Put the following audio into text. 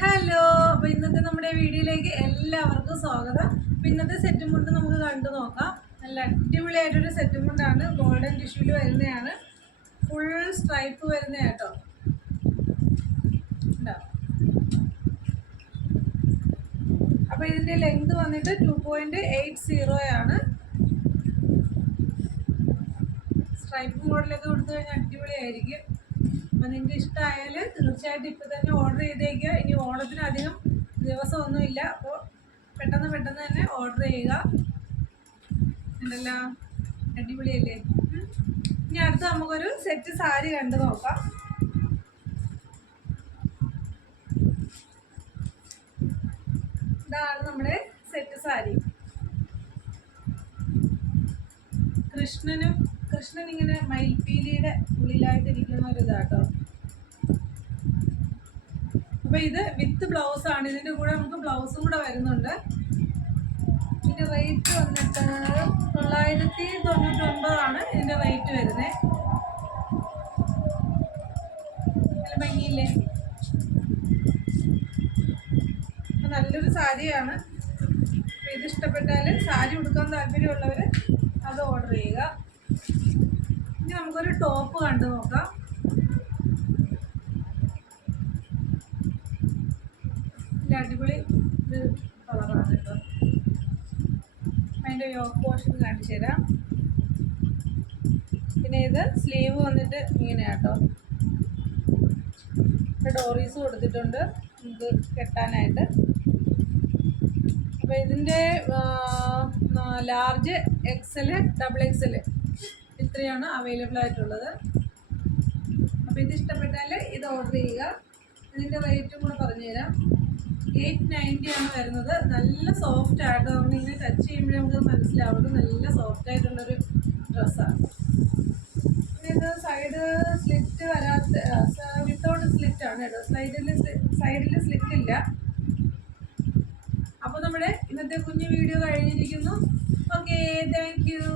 Hello, അപ്പോൾ ഇന്നത്തെ നമ്മുടെ വീഡിയോയിലേക്ക് എല്ലാവർക്കും സ്വാഗതം. അപ്പോൾ ഇന്നത്തെ സെറ്റും മുണ്ട് നമുക്ക് കണ്ടു നോക്കാം. നല്ല അടിപൊളിയായിട്ടൊരു സെറ്റും മുണ്ടാണ്. ഗോൾഡൻ ടിഷ്യൂല് വരുന്നതാണ്. ഫുൾ സ്ട്രൈപ്പ് വരുന്ന കേട്ടോ. അപ്പോൾ ഇതിൻ്റെ ലെങ്ത് വന്നിട്ട് 2.80 ആണ്. സ്ട്രൈപ്പ് മോഡലൊക്കെ കൊടുത്തു കഴിഞ്ഞാൽ അടിപൊളിയായിരിക്കും. അപ്പം നിങ്ങൾക്ക് ഇഷ്ടമായാൽ തീർച്ചയായിട്ടും ഇപ്പം തന്നെ ഓർഡർ ചെയ്തേക്കുക. ഇനി ഓണത്തിന് അധികം ദിവസമൊന്നുമില്ല, അപ്പോൾ പെട്ടെന്ന് തന്നെ ഓർഡർ ചെയ്യുക. ഉണ്ടല്ലോ, അടിപൊളിയല്ലേ. ഇനി അടുത്ത് നമുക്കൊരു സെറ്റ് സാരി കണ്ടു നോക്കാം. ഇതാണ് നമ്മുടെ സെറ്റ് സാരി. കൃഷ്ണൻ ഇങ്ങനെ മയിൽപ്പീലിയുടെ ഉള്ളിലായിട്ടിരിക്കുന്ന ഒരു ഇതാട്ടോ. അപ്പോൾ ഇത് വിത്ത് ബ്ലൗസാണ്. ഇതിൻ്റെ കൂടെ നമുക്ക് ബ്ലൗസും കൂടെ വരുന്നുണ്ട്. ഇതിൻ്റെ റേറ്റ് വന്നിട്ട് 999 ഇതിൻ്റെ റേറ്റ് വരുന്നത്. നല്ല ഭംഗിയില്ലേ. അപ്പം നല്ലൊരു സാരിയാണ്. അപ്പോൾ ഇത് ഇഷ്ടപ്പെട്ടാൽ സാരി ഉടുക്കാൻ താല്പര്യമുള്ളവർ അത് ഓർഡർ ചെയ്യുക. ഇനി നമുക്കൊരു ടോപ്പ് കണ്ടു നോക്കാം. അടിപൊളി ഇത് കളറാണ് കേട്ടോ. അതിൻ്റെ യോക്ക് പോർഷൻ കാണിച്ചു തരാം. പിന്നെ ഇത് സ്ലീവ് വന്നിട്ട് ഇങ്ങനെയാട്ടോ. ഡോറീസ് കൊടുത്തിട്ടുണ്ട് നമുക്ക് കെട്ടാനായിട്ട്. അപ്പോൾ ഇതിൻ്റെ ലാർജ് XL XXL ഇത്രയാണ് അവൈലബിൾ ആയിട്ടുള്ളത്. അപ്പോൾ ഇത് ഇഷ്ടപ്പെട്ടാൽ ഇത് ഓർഡർ ചെയ്യുക. ഇതിൻ്റെ റേറ്റും കൂടെ പറഞ്ഞുതരാം. 890 ആണ് വരുന്നത്. നല്ല സോഫ്റ്റ് ആയിട്ട് നമ്മളിങ്ങനെ ടച്ച് ചെയ്യുമ്പോഴേ നമുക്ക് മനസ്സിലാവുള്ളൂ. നല്ല സോഫ്റ്റ് ആയിട്ടുള്ളൊരു ഡ്രസ്സാണ്. പിന്നെ ഇത് സൈഡ് സ്ലിറ്റ് വരാത്ത വിത്തൗട്ട് സ്ലിറ്റാണ് കേട്ടോ. സൈഡിൽ സ്ലിറ്റ് ഇല്ല. അപ്പോൾ നമ്മുടെ ഇന്നത്തെ കുഞ്ഞു വീഡിയോ കഴിഞ്ഞിരിക്കുന്നു. Okay, thank you.